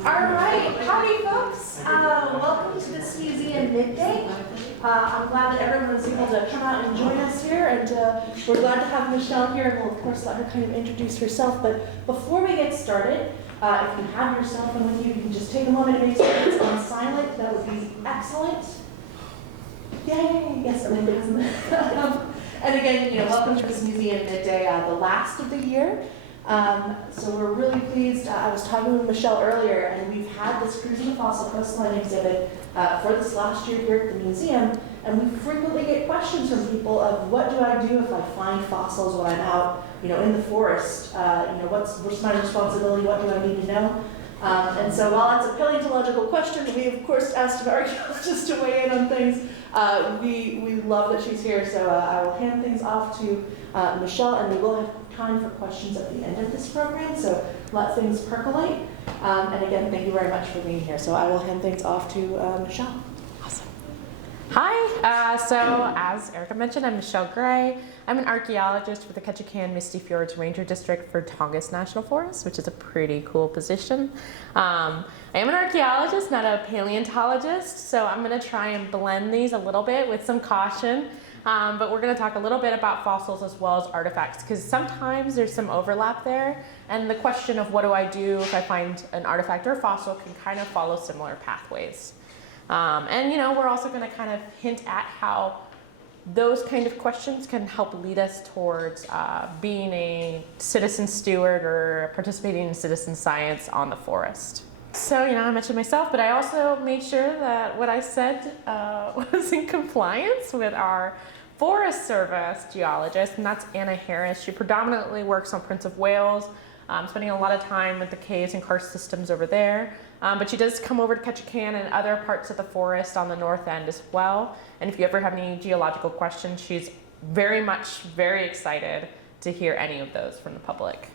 All right, howdy folks. Welcome to this Museum Midday. I'm glad that everyone was able to come out and join us here, and we're glad to have Michelle here, and we'll of course let her kind of introduce herself. But before we get started, if you have your cell phone with you, you can just take a moment and make sure it's on silent. That would be excellent. Yay! Yes, amazing. And again, welcome to this Museum Midday, the last of the year. So we're really pleased. I was talking with Michelle earlier, and we've had this Cruising the Fossil Coastline exhibit for this last year here at the museum, and we frequently get questions from people of what do I do if I find fossils when I'm out, in the forest? What's my responsibility? What do I need to know? And so while it's a paleontological question, we of course asked an archaeologist to weigh in on things. We love that she's here, so I will hand things off to Michelle, and we will have time for questions at the end of this program, so let things percolate. And again, thank you very much for being here. So I will hand things off to Michelle. Awesome. Hi, so as Erica mentioned, I'm Michelle Gray. I'm an archaeologist for the Ketchikan Misty Fjords Ranger District for Tongass National Forest, which is a pretty cool position. I am an archaeologist, not a paleontologist, so I'm going to try and blend these a little bit with some caution. But we're going to talk a little bit about fossils as well as artifacts, because sometimes there's some overlap there, and the question of what do I do if I find an artifact or a fossil can kind of follow similar pathways. And we're also going to kind of hint at how those kind of questions can help lead us towards being a citizen steward or participating in citizen science on the forest. So, I mentioned myself, but I also made sure that what I said was in compliance with our Forest Service geologist, and that's Anna Harris. She predominantly works on Prince of Wales, spending a lot of time with the caves and karst systems over there. But she does come over to Ketchikan and other parts of the forest on the north end as well. And if you ever have any geological questions, she's very excited to hear any of those from the public.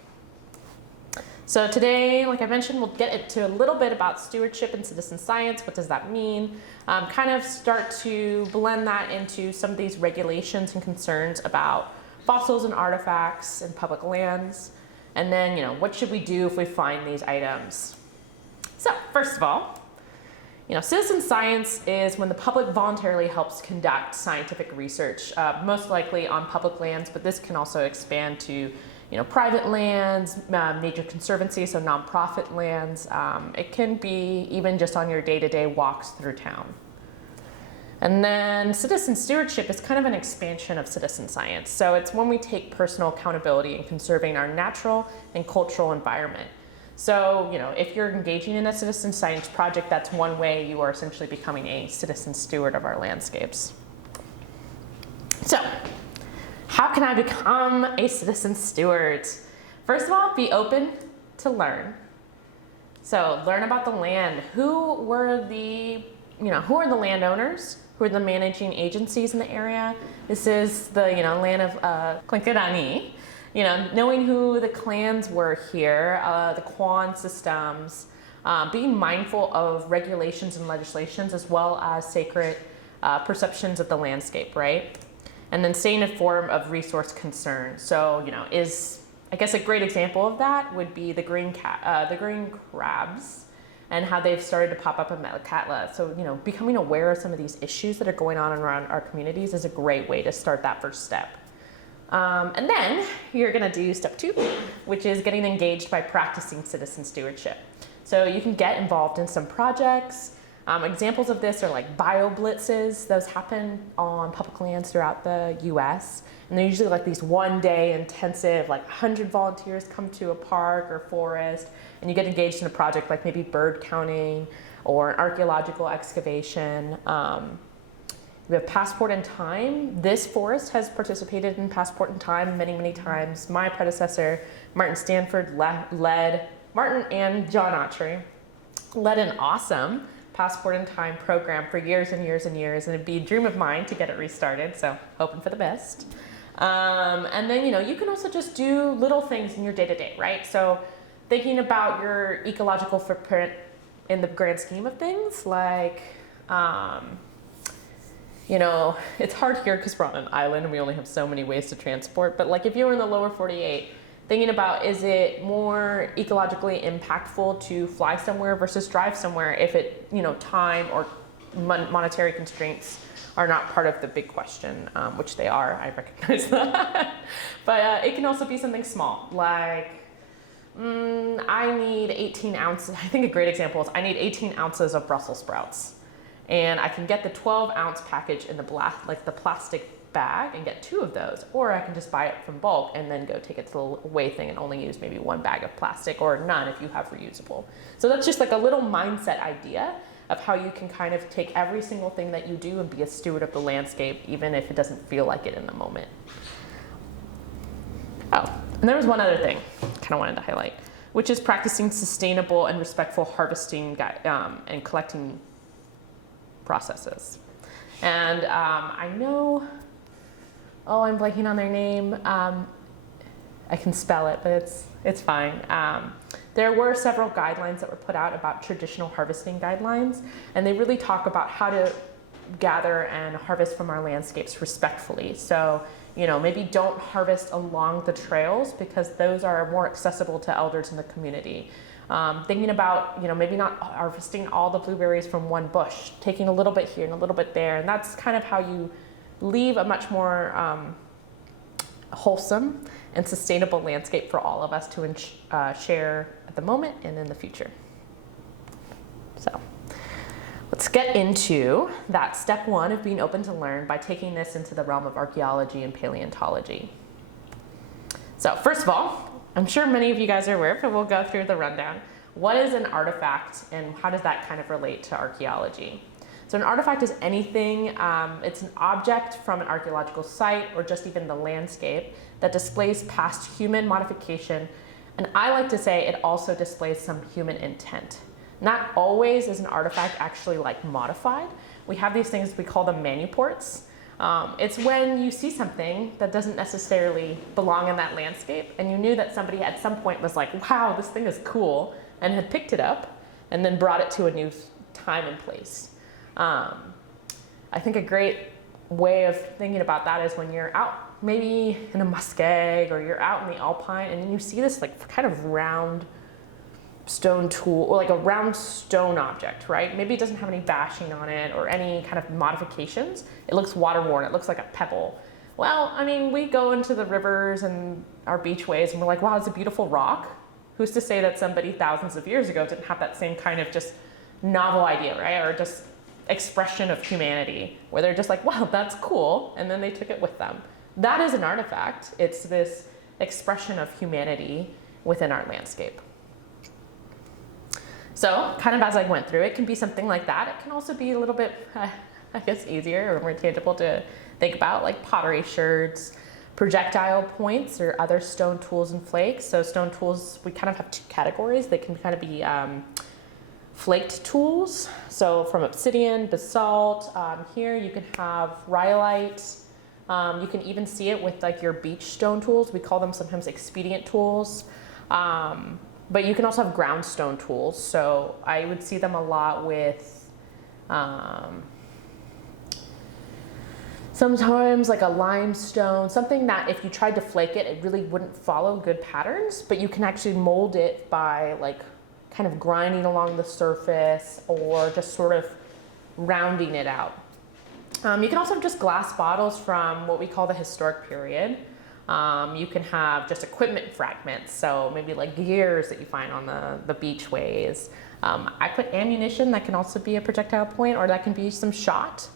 So today, like I mentioned, we'll get into a little bit about stewardship and citizen science. What does that mean? Kind of start to blend that into some of these regulations and concerns about fossils and artifacts in public lands. And then, what should we do if we find these items? So first of all, citizen science is when the public voluntarily helps conduct scientific research, most likely on public lands, but this can also expand to private lands, nature conservancy, so nonprofit lands. It can be even just on your day-to-day walks through town. And then citizen stewardship is kind of an expansion of citizen science. So it's when we take personal accountability in conserving our natural and cultural environment. So, if you're engaging in a citizen science project, that's one way you are essentially becoming a citizen steward of our landscapes. So, how can I become a citizen steward? First of all, be open to learn. So learn about the land. Who are the landowners? Who are the managing agencies in the area? This is the land of Klinkarani. Knowing who the clans were here, the Kwan systems, being mindful of regulations and legislations as well as sacred perceptions of the landscape, right? And then staying informed of resource concern. So, I guess a great example of that would be the green crabs and how they've started to pop up in Metlakatla. So, becoming aware of some of these issues that are going on around our communities is a great way to start that first step. And then you're gonna do step 2, which is getting engaged by practicing citizen stewardship. So you can get involved in some projects. Examples of this are like bio-blitzes. Those happen on public lands throughout the US. And they're usually like these one-day intensive, like 100 volunteers come to a park or forest, and you get engaged in a project like maybe bird counting or an archaeological excavation. We have Passport in Time. This forest has participated in Passport in Time many times. My predecessor, Martin Stanford, Martin and John Autry led an awesome Passport in Time program for years and years, and it'd be a dream of mine to get it restarted, so hoping for the best. And then, you can also just do little things in your day-to-day, right? So thinking about your ecological footprint in the grand scheme of things, like, it's hard here because we're on an island and we only have so many ways to transport, but like if you were in the lower 48, Thinking about, is it more ecologically impactful to fly somewhere versus drive somewhere if it, time or monetary constraints are not part of the big question, which they are, I recognize that. But it can also be something small, like I need 18 ounces. I think a great example is I need 18 ounces of Brussels sprouts. And I can get the 12-ounce package in the plastic bag and get 2 of those, or I can just buy it from bulk and then go take it to the weigh thing and only use maybe 1 bag of plastic, or none if you have reusable. So that's just like a little mindset idea of how you can kind of take every single thing that you do and be a steward of the landscape, even if it doesn't feel like it in the moment. Oh, and there was one other thing I kind of wanted to highlight, which is practicing sustainable and respectful harvesting and collecting processes. And I know, I'm blanking on their name. I can spell it, but it's fine. There were several guidelines that were put out about traditional harvesting guidelines, and they really talk about how to gather and harvest from our landscapes respectfully. So, maybe don't harvest along the trails because those are more accessible to elders in the community. Thinking about, maybe not harvesting all the blueberries from one bush, taking a little bit here and a little bit there, and that's kind of how you leave a much more wholesome and sustainable landscape for all of us to share at the moment and in the future. So let's get into that step 1 of being open to learn by taking this into the realm of archaeology and paleontology. So first of all, I'm sure many of you guys are aware, but we'll go through the rundown. What is an artifact and how does that kind of relate to archaeology? So an artifact is anything, it's an object from an archaeological site or just even the landscape that displays past human modification. And I like to say it also displays some human intent. Not always is an artifact actually modified. We have these things, we call them manuports. It's when you see something that doesn't necessarily belong in that landscape and you knew that somebody at some point was like, wow, this thing is cool, and had picked it up and then brought it to a new time and place. I think a great way of thinking about that is when you're out maybe in a muskeg or you're out in the alpine and then you see this kind of round stone tool or a round stone object, right? Maybe it doesn't have any bashing on it or any kind of modifications. It looks water worn, it looks like a pebble. Well, we go into the rivers and our beachways and we're like, wow, it's a beautiful rock. Who's to say that somebody thousands of years ago didn't have that same kind of just novel idea, right? Or just expression of humanity where they're just like, wow, that's cool. And then they took it with them. That is an artifact. It's this expression of humanity within our landscape. So kind of as I went through, it can be something like that. It can also be a little bit, easier or more tangible to think about, like pottery sherds, projectile points, or other stone tools and flakes. So stone tools, we kind of have 2 categories. They can kind of be flaked tools. So from obsidian, basalt, here you can have rhyolite. You can even see it with your beach stone tools. We call them sometimes expedient tools. But you can also have ground stone tools. So I would see them a lot with sometimes a limestone, something that if you tried to flake it, it really wouldn't follow good patterns, but you can actually mold it by kind of grinding along the surface or just sort of rounding it out. You can also have just glass bottles from what we call the historic period. You can have just equipment fragments, so maybe gears that you find on the beachways. I put ammunition, that can also be a projectile point, or that can be some shot.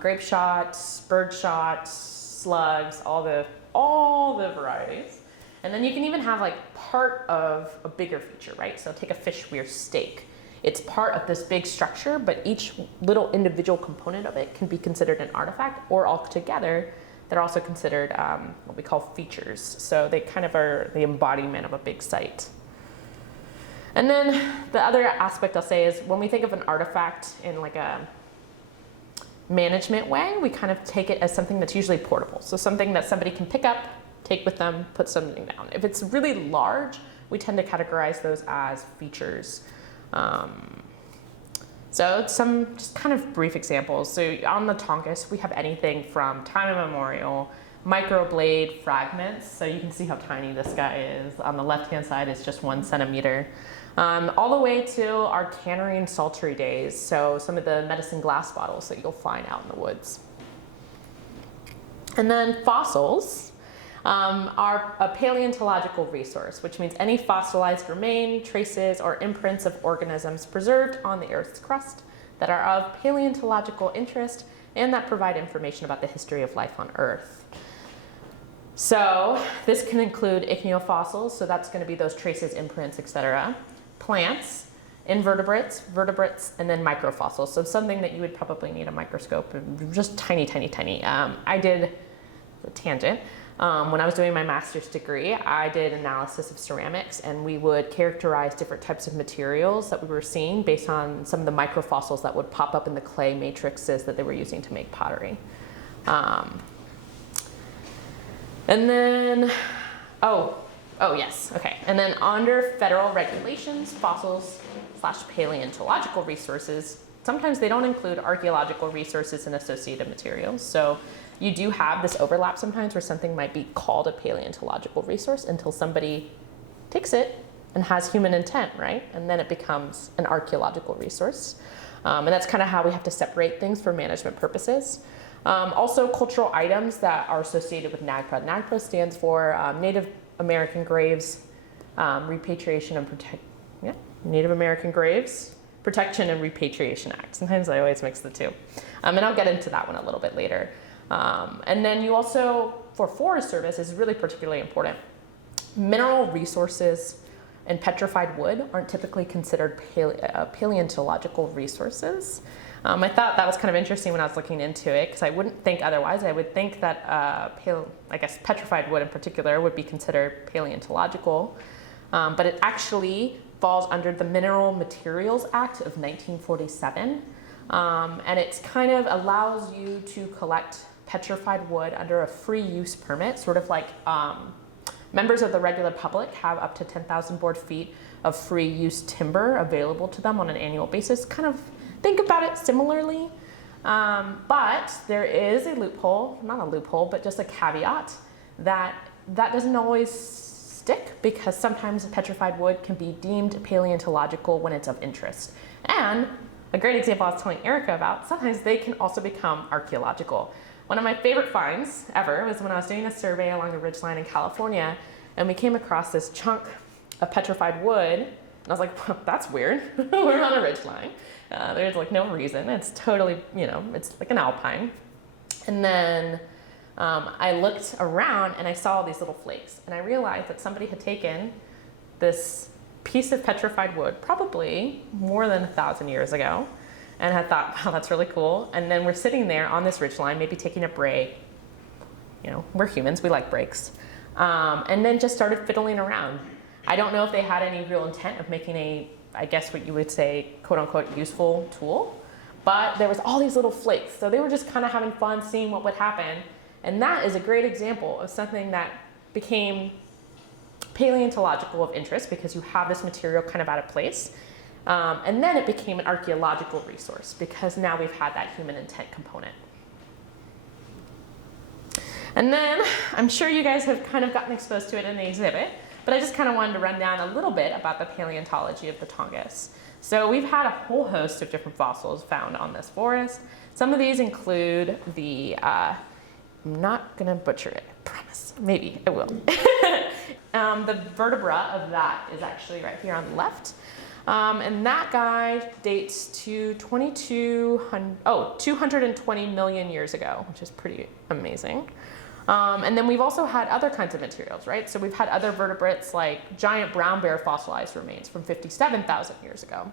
Grape shot, bird shot, slugs, all the varieties. And then you can even have part of a bigger feature, right? So take a fish weir steak. It's part of this big structure, but each little individual component of it can be considered an artifact, or all together, they're also considered what we call features. So they kind of are the embodiment of a big site. And then the other aspect I'll say is when we think of an artifact in a management way, we kind of take it as something that's usually portable. So something that somebody can pick up, take with them, put something down. If it's really large, we tend to categorize those as features. So some just kind of brief examples. So on the Tongass, we have anything from time immemorial, microblade fragments. So you can see how tiny this guy is. On the left-hand side is just 1 centimeter. All the way to our cannery and saltery days. So some of the medicine glass bottles that you'll find out in the woods. And then fossils are a paleontological resource, which means any fossilized remain, traces, or imprints of organisms preserved on the Earth's crust that are of paleontological interest and that provide information about the history of life on Earth. So this can include ichneofossils, so that's going to be those traces, imprints, etc. Plants, invertebrates, vertebrates, and then microfossils. So something that you would probably need a microscope, just tiny, tiny, tiny. I did a tangent. When I was doing my master's degree, I did analysis of ceramics, and we would characterize different types of materials that we were seeing based on some of the microfossils that would pop up in the clay matrices that they were using to make pottery. And then, oh yes, okay. And then under federal regulations, fossils / paleontological resources, sometimes they don't include archaeological resources and associated materials. So you do have this overlap sometimes where something might be called a paleontological resource until somebody takes it and has human intent, right? And then it becomes an archaeological resource. And that's kind of how we have to separate things for management purposes. Also, cultural items that are associated with NAGPRA. NAGPRA stands for Native American Graves, Repatriation and Native American Graves, Protection and Repatriation Act. Sometimes I always mix the two. And I'll get into that one a little bit later. And then you also, for Forest Service, is really particularly important. Mineral resources and petrified wood aren't typically considered paleontological resources. I thought that was kind of interesting when I was looking into it, because I wouldn't think otherwise. I would think that, I guess petrified wood in particular would be considered paleontological, but it actually falls under the Mineral Materials Act of 1947, and it kind of allows you to collect petrified wood under a free use permit, sort of like members of the regular public have up to 10,000 board feet of free use timber available to them on an annual basis. Kind of think about it similarly, but there is a loophole, not a loophole, but just a caveat that doesn't always stick, because sometimes petrified wood can be deemed paleontological when it's of interest. And a great example I was telling Erica about, sometimes they can also become archaeological. One of my favorite finds ever was when I was doing a survey along the ridgeline in California, and we came across this chunk of petrified wood, and I was like, well, that's weird. We're on a ridgeline. There's like no reason. It's totally, it's like an alpine. And then I looked around and I saw these little flakes, and I realized that somebody had taken this piece of petrified wood, probably more than 1,000 years ago, and had thought, wow, that's really cool. And then we're sitting there on this ridgeline, maybe taking a break. We're humans, we like breaks. And then just started fiddling around. I don't know if they had any real intent of making a, I guess what you would say, quote unquote, useful tool, but there was all these little flakes. So they were just kind of having fun, seeing what would happen. And that is a great example of something that became paleontological of interest, because you have this material kind of out of place. And then it became an archaeological resource, because now we've had that human intent component. And then I'm sure you guys have kind of gotten exposed to it in the exhibit, but I just kind of wanted to run down a little bit about the paleontology of the Tongass. So we've had a whole host of different fossils found on this forest. Some of these include the, I'm not gonna butcher it, I promise, maybe I will. The vertebra of that is actually right here on the left. And that guy dates to 220 million years ago, which is pretty amazing. And then we've also had other kinds of materials, right? So we've had other vertebrates like giant brown bear fossilized remains from 57,000 years ago.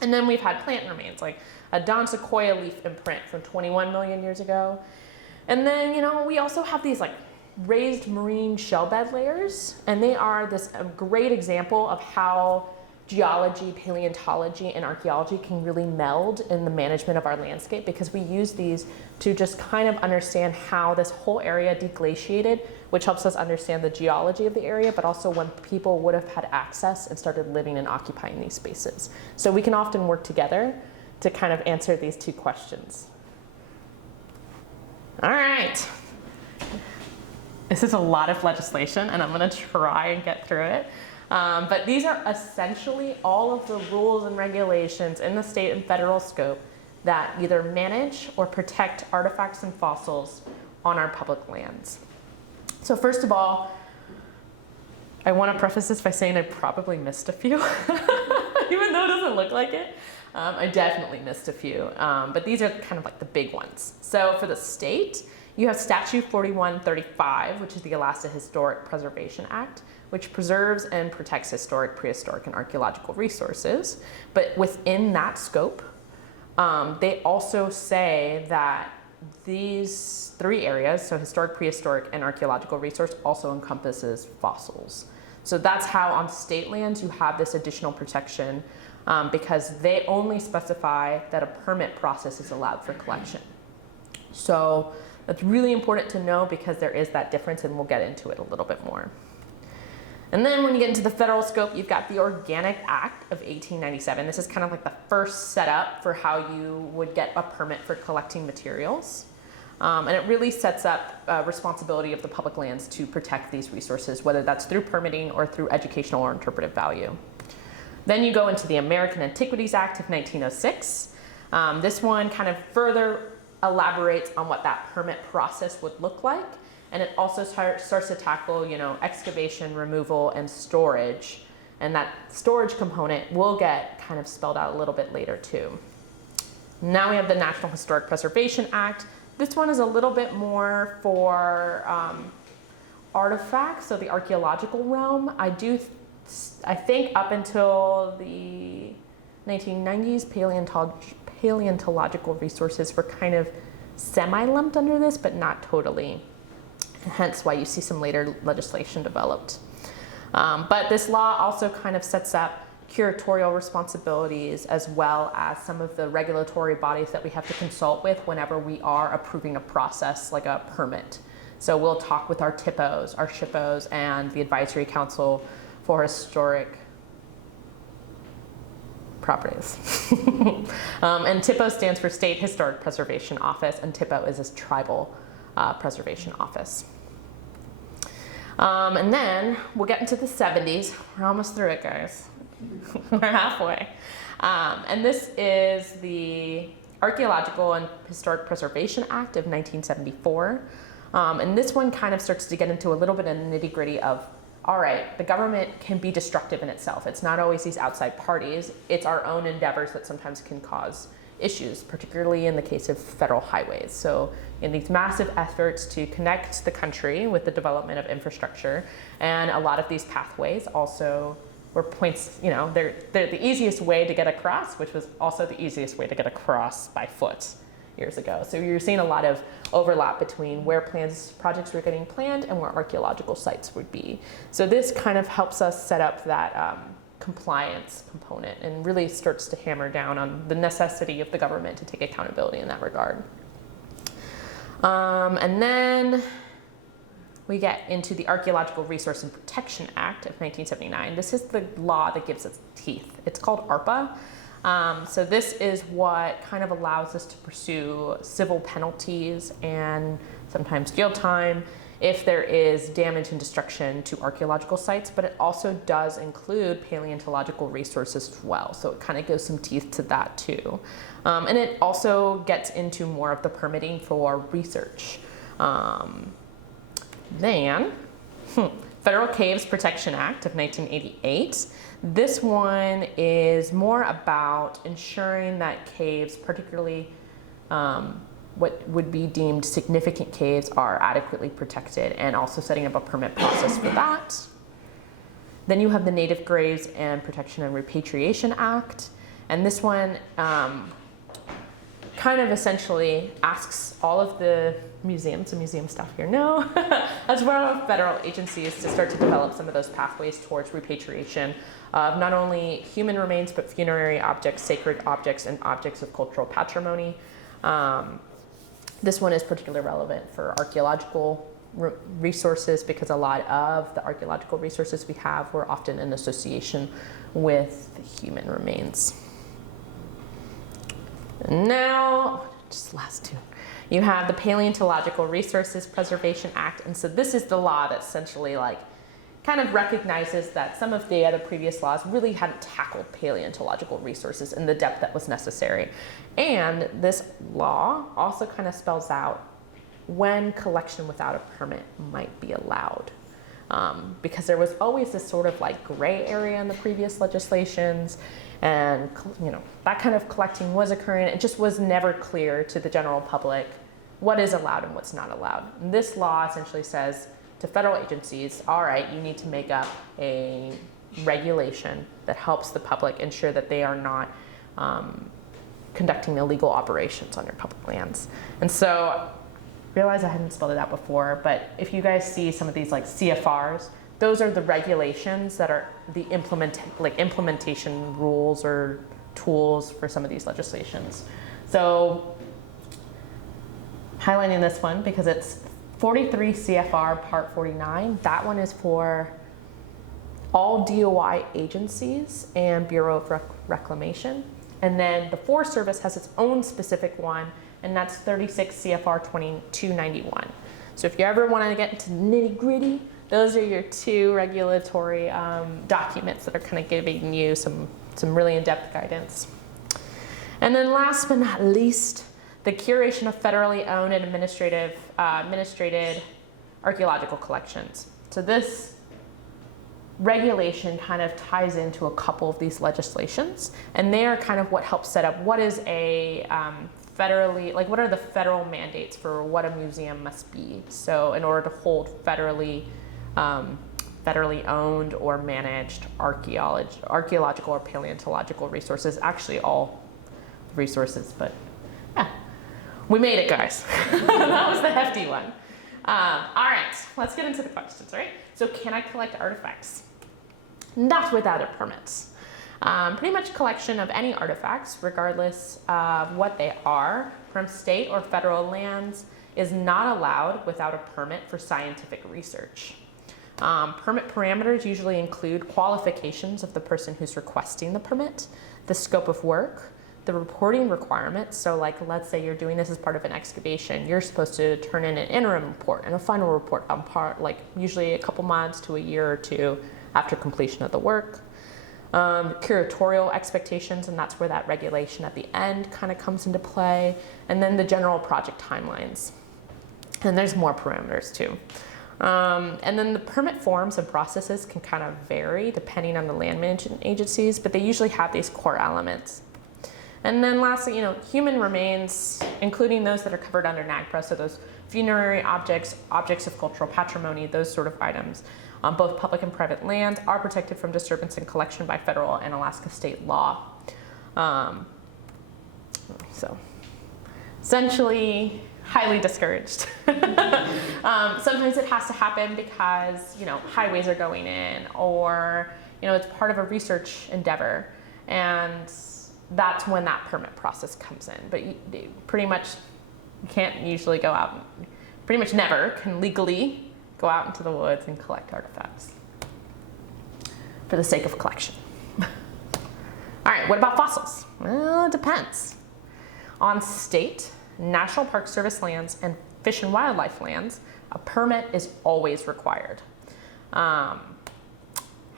And then we've had plant remains like a Don sequoia leaf imprint from 21 million years ago. And then, we also have these like raised marine shell bed layers, and they are a great example of how geology, paleontology, and archaeology can really meld in the management of our landscape, because we use these to just kind of understand how this whole area deglaciated, which helps us understand the geology of the area, but also when people would have had access and started living and occupying these spaces. So we can often work together to kind of answer these two questions. All right. This is a lot of legislation, and I'm going to try and get through it. But these are essentially all of the rules and regulations in the state and federal scope that either manage or protect artifacts and fossils on our public lands. So first of all, I want to preface this by saying I probably missed a few, even though it doesn't look like it. I definitely missed a few, but these are kind of like the big ones. So for the state, you have Statute 4135, which is the Alaska Historic Preservation Act, which preserves and protects historic, prehistoric, and archaeological resources. But within that scope, they also say that these three areas, so historic, prehistoric, and archaeological resource, also encompasses fossils. So that's how on state lands you have this additional protection because they only specify that a permit process is allowed for collection. So that's really important to know because there is that difference, and we'll get into it a little bit more. And then when you get into the federal scope, you've got the Organic Act of 1897. This is kind of like the first setup for how you would get a permit for collecting materials. And it really sets up responsibility of the public lands to protect these resources, whether that's through permitting or through educational or interpretive value. Then you go into the American Antiquities Act of 1906. This one kind of further elaborates on what that permit process would look like. And it also starts to tackle, excavation, removal, and storage. And that storage component will get kind of spelled out a little bit later too. Now we have the National Historic Preservation Act. This one is a little bit more for artifacts, so the archaeological realm. I think up until the 1990s, paleontological resources were kind of semi-lumped under this, but not totally. Hence why you see some later legislation developed. But this law also kind of sets up curatorial responsibilities as well as some of the regulatory bodies that we have to consult with whenever we are approving a process like a permit. So we'll talk with our TIPOs, our SHPOs, and the Advisory Council for Historic Properties. And TIPO stands for State Historic Preservation Office, and TIPO is a tribal preservation office. And then we'll get into the 70s. We're almost through it, guys. We're halfway. And this is the Archaeological and Historic Preservation Act of 1974. And this one kind of starts to get into a little bit of nitty-gritty of, all right, the government can be destructive in itself. It's not always these outside parties. It's our own endeavors that sometimes can cause issues, particularly in the case of federal highways. So in these massive efforts to connect the country with the development of infrastructure, and a lot of these pathways also were points, they're the easiest way to get across, which was also the easiest way to get across by foot years ago. So you're seeing a lot of overlap between where projects were getting planned and where archaeological sites would be. So this kind of helps us set up that compliance component and really starts to hammer down on the necessity of the government to take accountability in that regard. And then we get into the Archaeological Resource and Protection Act of 1979. This is the law that gives it teeth. It's called ARPA. So this is what kind of allows us to pursue civil penalties and sometimes jail time if there is damage and destruction to archaeological sites, but it also does include paleontological resources as well. So it kind of gives some teeth to that too. And it also gets into more of the permitting for research. Then, Federal Caves Protection Act of 1988. This one is more about ensuring that caves, particularly what would be deemed significant caves, are adequately protected, and also setting up a permit process for that. Then you have the Native Graves and Protection and Repatriation Act, and this one kind of essentially asks all of the museums and museum staff here know, as well as federal agencies, to start to develop some of those pathways towards repatriation of not only human remains, but funerary objects, sacred objects, and objects of cultural patrimony. This one is particularly relevant for archaeological resources because a lot of the archaeological resources we have were often in association with human remains. And now, just the last two. You have the Paleontological Resources Preservation Act, and so this is the law that essentially like kind of recognizes that some of the other previous laws really hadn't tackled paleontological resources in the depth that was necessary. And this law also kind of spells out when collection without a permit might be allowed. Because there was always this sort of like gray area in the previous legislations, and that kind of collecting was occurring. It just was never clear to the general public what is allowed and what's not allowed. And this law essentially says to federal agencies, all right, you need to make up a regulation that helps the public ensure that they are not conducting illegal operations on your public lands. And so, realize I hadn't spelled it out before, but if you guys see some of these like CFRs, those are the regulations that are the implementation rules or tools for some of these legislations. So, highlighting this one because it's 43 CFR Part 49. That one is for all DOI agencies and Bureau of Reclamation. And then the Forest Service has its own specific one, and that's 36 CFR 2291. So if you ever want to get into nitty gritty, those are your two regulatory documents that are kind of giving you some really in-depth guidance. And then last but not least, the curation of federally owned and administrated archaeological collections. So this regulation kind of ties into a couple of these legislations, and they are kind of what helps set up what is a what are the federal mandates for what a museum must be. So in order to hold federally owned or managed archaeological or paleontological resources, actually all resources, but yeah, we made it, guys. That was the hefty one. All right, let's get into the questions, right? So can I collect artifacts? Not without a permit. Pretty much collection of any artifacts, regardless of what they are, from state or federal lands, is not allowed without a permit for scientific research. Permit parameters usually include qualifications of the person who's requesting the permit, the scope of work, the reporting requirements. So like, let's say you're doing this as part of an excavation, you're supposed to turn in an interim report and a final report on usually a couple months to a year or two after completion of the work. Curatorial expectations, and that's where that regulation at the end kind of comes into play. And then the general project timelines. And there's more parameters too. And then the permit forms and processes can kind of vary depending on the land management agencies, but they usually have these core elements. And then lastly, human remains, including those that are covered under NAGPRA, so those funerary objects, objects of cultural patrimony, those sort of items, on both public and private lands, are protected from disturbance and collection by federal and Alaska state law. So essentially, highly discouraged. Sometimes it has to happen because, highways are going in, or, it's part of a research endeavor. And that's when that permit process comes in. But you pretty much can't usually go out, pretty much never can legally go out into the woods and collect artifacts for the sake of collection. All right, what about fossils? Well, it depends. On state, National Park Service lands, and Fish and Wildlife lands, a permit is always required.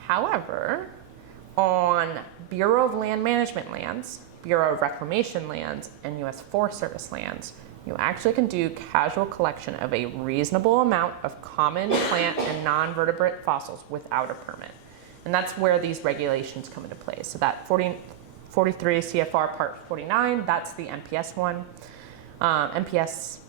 However, on Bureau of Land Management lands, Bureau of Reclamation lands, and US Forest Service lands, you actually can do casual collection of a reasonable amount of common plant and non-vertebrate fossils without a permit. And that's where these regulations come into play. So that 43 CFR Part 49, that's the MPS one. MPS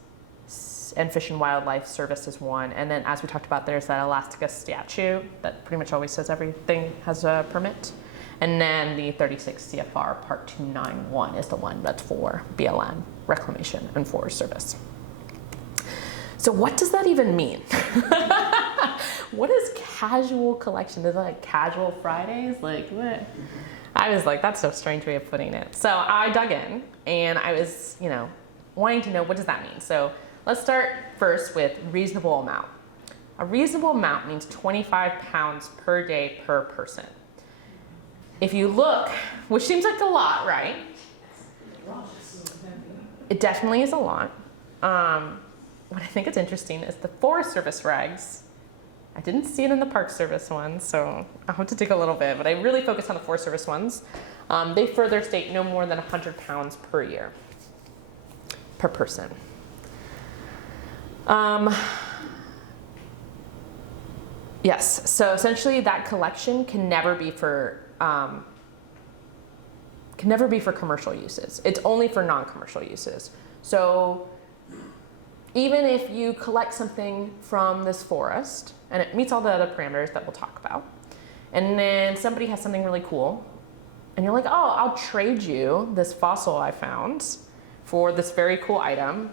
and Fish and Wildlife Service is one. And then as we talked about, there's that Alaska statute that pretty much always says everything has a permit. And then the 36 CFR Part 291 is the one that's for BLM, Reclamation, and Forest Service. So what does that even mean? What is casual collection? Is it like casual Fridays? Like what? I was like, that's a strange way of putting it. So I dug in and I was, wanting to know what does that mean. So let's start first with reasonable amount. A reasonable amount means 25 pounds per day per person. If you look, which seems like a lot, right? It definitely is a lot. what I think is interesting is the Forest Service regs. I didn't see it in the Park Service ones, so I'll have to dig a little bit, but I really focus on the Forest Service ones. They further state no more than 100 pounds per year, per person. Yes, so essentially that collection can never be for commercial uses. It's only for non-commercial uses. So even if you collect something from this forest, and it meets all the other parameters that we'll talk about, and then somebody has something really cool, and you're like, oh, I'll trade you this fossil I found for this very cool item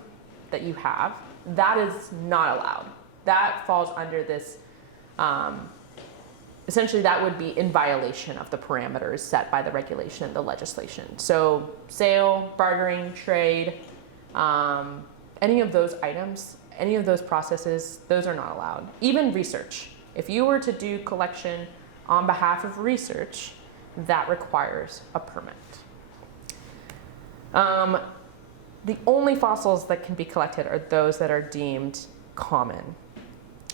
that you have, that is not allowed. That falls under this, essentially that would be in violation of the parameters set by the regulation and the legislation. So sale, bartering, trade, any of those items, any of those processes, those are not allowed. Even research. If you were to do collection on behalf of research, that requires a permit. The only fossils that can be collected are those that are deemed common.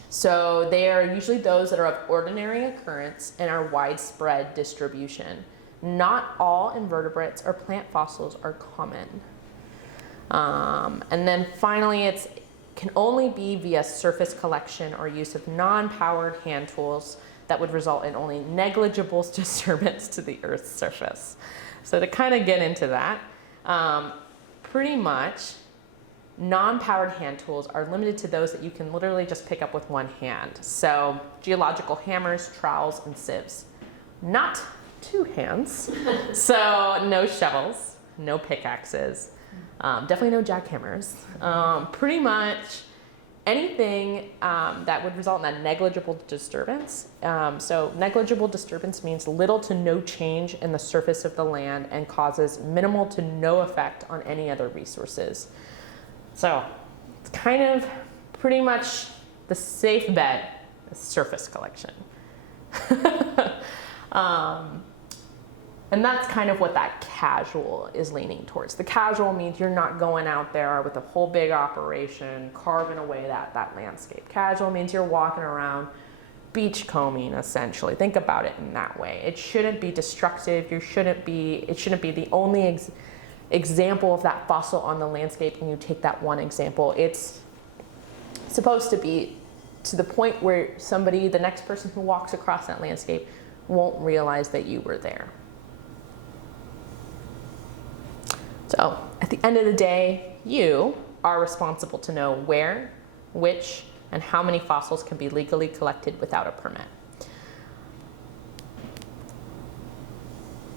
So they are usually those that are of ordinary occurrence and are widespread distribution. Not all invertebrates or plant fossils are common. And then finally, it can only be via surface collection or use of non-powered hand tools that would result in only negligible disturbance to the Earth's surface. So to kind of get into that, pretty much non-powered hand tools are limited to those that you can literally just pick up with one hand. So geological hammers, trowels, and sieves. Not two hands. So no shovels, no pickaxes, definitely no jackhammers. Pretty much anything that would result in a negligible disturbance. So negligible disturbance means little to no change in the surface of the land and causes minimal to no effect on any other resources. So it's kind of pretty much the safe bet is surface collection. And that's kind of what that casual is leaning towards. The casual means you're not going out there with a whole big operation, carving away that landscape. Casual means you're walking around beach combing, essentially. Think about it in that way. It shouldn't be destructive. It shouldn't be the only example of that fossil on the landscape and you take that one example. It's supposed to be to the point where the next person who walks across that landscape won't realize that you were there. So at the end of the day, you are responsible to know where, which, and how many fossils can be legally collected without a permit.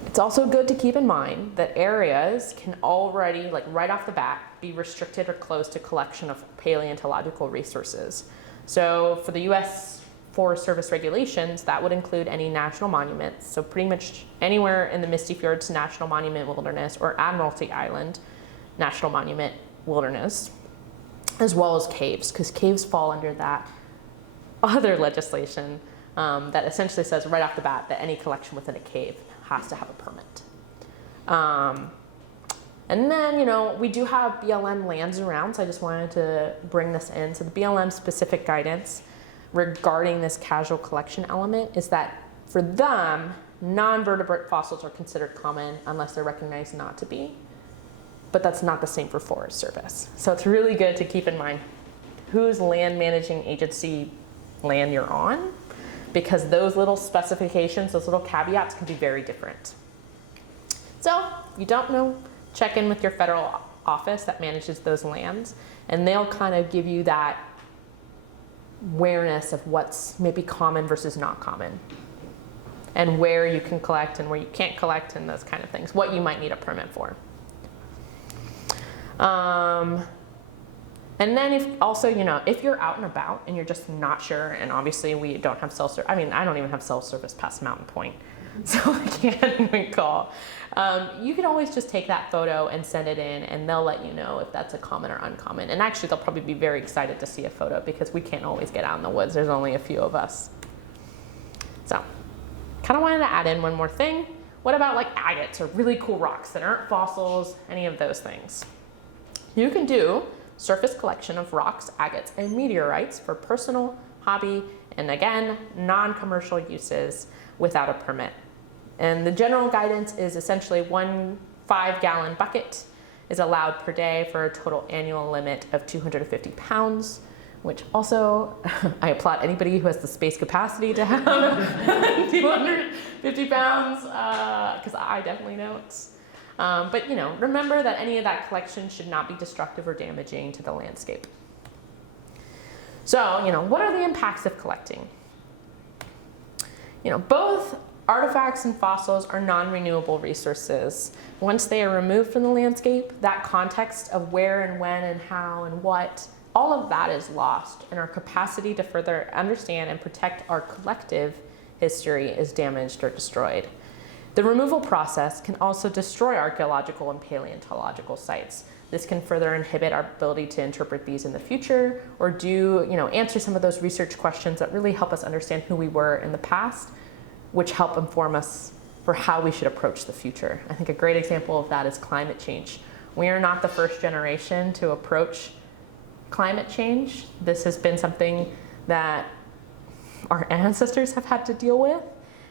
It's also good to keep in mind that areas can already, like right off the bat, be restricted or closed to collection of paleontological resources. So for the US Forest Service regulations, that would include any national monuments. So pretty much anywhere in the Misty Fjords National Monument Wilderness or Admiralty Island National Monument Wilderness, as well as caves, because caves fall under that other legislation that essentially says right off the bat that any collection within a cave has to have a permit. And then, we do have BLM lands around, so I just wanted to bring this in. So the BLM specific guidance regarding this casual collection element is that for them, non-vertebrate fossils are considered common unless they're recognized not to be. But that's not the same for Forest Service. So it's really good to keep in mind whose land managing agency land you're on, because those little specifications, those little caveats can be very different. So if you don't know, check in with your federal office that manages those lands, and they'll kind of give you that awareness of what's maybe common versus not common, and where you can collect and where you can't collect, and those kind of things, what you might need a permit for. And then if you're out and about and you're just not sure, and obviously we don't have self-service, I don't even have self-service past Mountain Point, so I can't even call. You can always just take that photo and send it in, and they'll let you know if that's a common or uncommon. And actually, they'll probably be very excited to see a photo because we can't always get out in the woods. There's only a few of us. So, kind of wanted to add in one more thing. What about like agates or really cool rocks that aren't fossils, any of those things? You can do surface collection of rocks, agates, and meteorites for personal, hobby, and again, non-commercial uses without a permit. And the general guidance is essentially 1 5-gallon bucket is allowed per day for a total annual limit of 250 pounds, which also, I applaud anybody who has the space capacity to have 250 pounds, because I definitely don't. But remember that any of that collection should not be destructive or damaging to the landscape. So, what are the impacts of collecting? Both artifacts and fossils are non-renewable resources. Once they are removed from the landscape, that context of where and when and how and what, all of that is lost, and our capacity to further understand and protect our collective history is damaged or destroyed. The removal process can also destroy archaeological and paleontological sites. This can further inhibit our ability to interpret these in the future or answer some of those research questions that really help us understand who we were in the past, which help inform us for how we should approach the future. I think a great example of that is climate change. We are not the first generation to approach climate change. This has been something that our ancestors have had to deal with,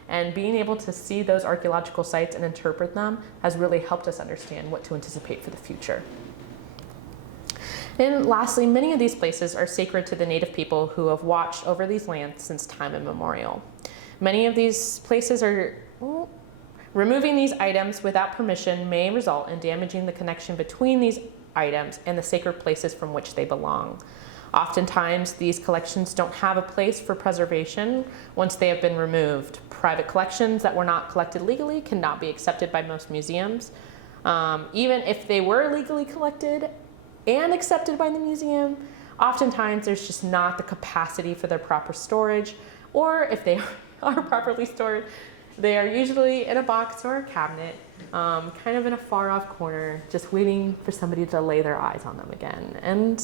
and being able to see those archaeological sites and interpret them has really helped us understand what to anticipate for the future. And lastly, many of these places are sacred to the native people who have watched over these lands since time immemorial. Many of these places are, removing these items without permission may result in damaging the connection between these items and the sacred places from which they belong. Oftentimes, these collections don't have a place for preservation once they have been removed. Private collections that were not collected legally cannot be accepted by most museums. Even if they were legally collected and accepted by the museum, oftentimes there's just not the capacity for their proper storage, or if they are properly stored, they are usually in a box or a cabinet, kind of in a far off corner, just waiting for somebody to lay their eyes on them again. And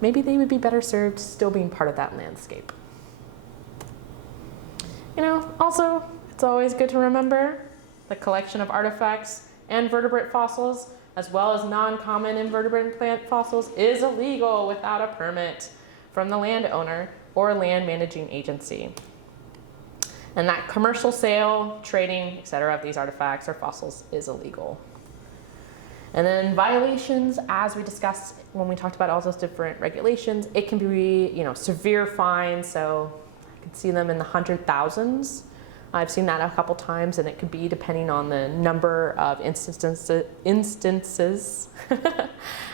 maybe they would be better served still being part of that landscape. Also, it's always good to remember the collection of artifacts and vertebrate fossils, as well as non-common invertebrate and plant fossils, is illegal without a permit from the landowner or land managing agency. And that commercial sale, trading, etc. of these artifacts or fossils is illegal. And then violations, as we discussed when we talked about all those different regulations, it can be, severe fines. So I could see them in the 100,000s. I've seen that a couple times, and it could be depending on the number of instances.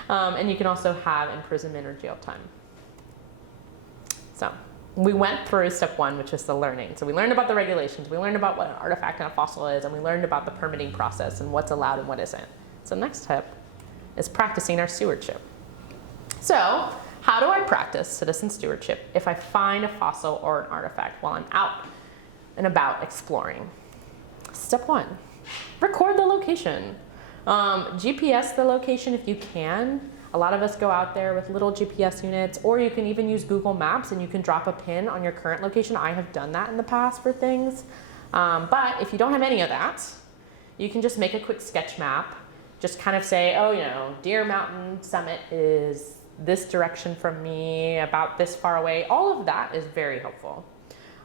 And you can also have imprisonment or jail time. So we went through step 1, which is the learning. So we learned about the regulations, we learned about what an artifact and a fossil is, and we learned about the permitting process and what's allowed and what isn't. So next step is practicing our stewardship. So how do I practice citizen stewardship if I find a fossil or an artifact while I'm out and about exploring? Step 1, record the location. GPS the location if you can. A lot of us go out there with little GPS units, or you can even use Google Maps and you can drop a pin on your current location. I have done that in the past for things. But if you don't have any of that, you can just make a quick sketch map. Just kind of say, Deer Mountain Summit is this direction from me, about this far away. All of that is very helpful.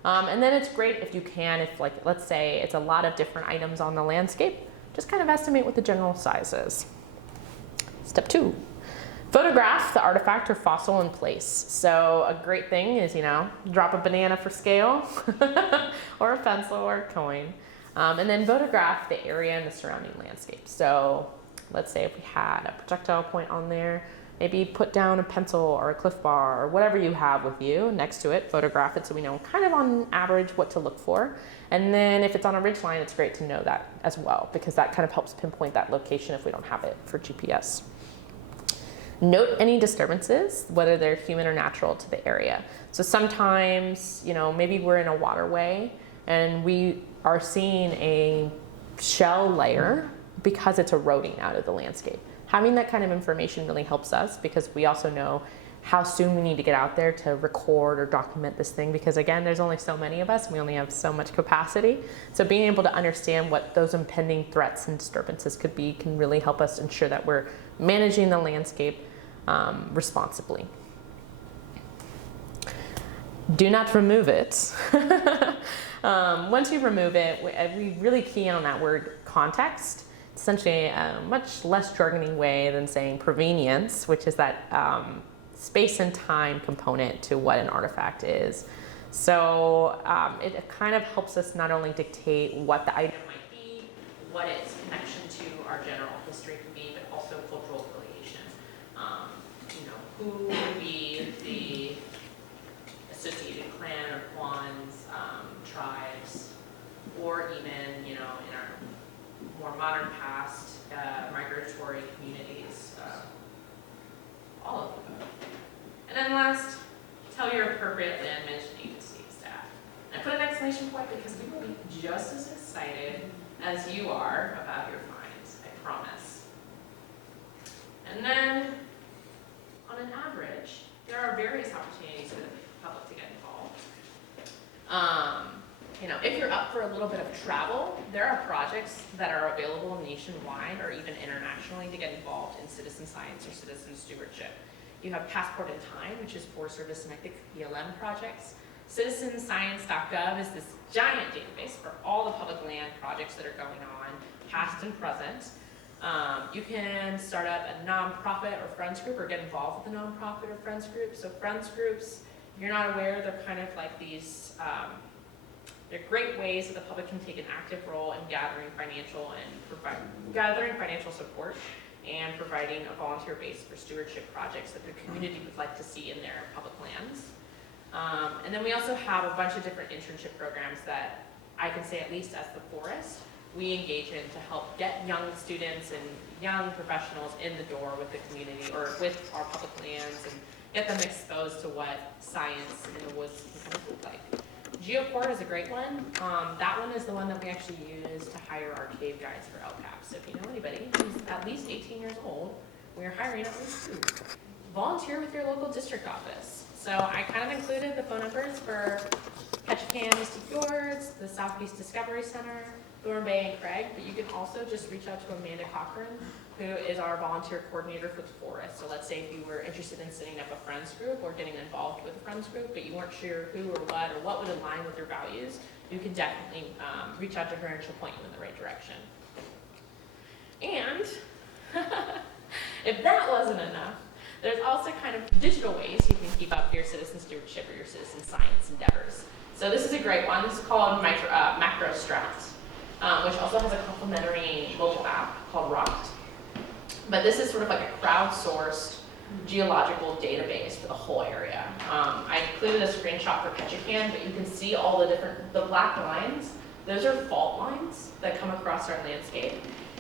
And then it's great if you can, let's say it's a lot of different items on the landscape, just kind of estimate what the general size is. Step 2. Photograph the artifact or fossil in place. So a great thing is, drop a banana for scale or a pencil or a coin. And then photograph the area and the surrounding landscape. So let's say if we had a projectile point on there, maybe put down a pencil or a Cliff Bar or whatever you have with you next to it, photograph it so we know kind of on average what to look for. And then if it's on a ridge line, it's great to know that as well, because that kind of helps pinpoint that location if we don't have it for GPS. Note any disturbances, whether they're human or natural, to the area. So sometimes, maybe we're in a waterway and we are seeing a shell layer because it's eroding out of the landscape. Having that kind of information really helps us, because we also know how soon we need to get out there to record or document this thing, because again, there's only so many of us and we only have so much capacity. So being able to understand what those impending threats and disturbances could be can really help us ensure that we're managing the landscape responsibly. Do not remove it. Once you remove it, we really key in on that word context. It's essentially a much less jargony way than saying provenience, which is that space and time component to what an artifact is. So it kind of helps us not only dictate what the item might be, what its connection to our general history can be, but also cultural affiliation. Who would be the associated clan or clans, tribes, or even, in our more modern past, migratory communities, all of them. And then last, tell your appropriate land management agency staff. And I put an exclamation point because we will be just as excited as you are about your finds, I promise. And then, on an average, there are various opportunities for the public to get involved. If you're up for a little bit of travel, there are projects that are available nationwide or even internationally to get involved in citizen science or citizen stewardship. You have Passport in Time, which is Forest Service and I think BLM projects. CitizenScience.gov is this giant database for all the public land projects that are going on, past and present. You can start up a nonprofit or friends group or get involved with a nonprofit or friends group. So friends groups, if you're not aware, they're kind of like these, they're great ways that the public can take an active role in gathering financial support and providing a volunteer base for stewardship projects that the community would like to see in their public lands. And then we also have a bunch of different internship programs that I can say, at least as the forest, we engage in to help get young students and young professionals in the door with the community or with our public lands and get them exposed to what science in the woods can kind of look like. GeoCorp is a great one. That one is the one that we actually use to hire our cave guides for LCAP. So if you know anybody who's at least 18 years old, we're hiring at least 2. Volunteer with your local district office. So I kind of included the phone numbers for Ketchikan, Misty Fjords, the Southeast Discovery Center, Thorn Bay and Craig, but you can also just reach out to Amanda Cochran, who is our volunteer coordinator for the forest. So let's say if you were interested in setting up a friends group or getting involved with a friends group, but you weren't sure who or what would align with your values, you can definitely reach out to her and she'll point you in the right direction. And if that wasn't enough, there's also kind of digital ways you can keep up your citizen stewardship or your citizen science endeavors. So this is a great one. This is called MacroStrat, which also has a complementary mobile app called Rocked. But this is sort of like a crowdsourced geological database for the whole area. I included a screenshot for Ketchikan, but you can see all the black lines. Those are fault lines that come across our landscape.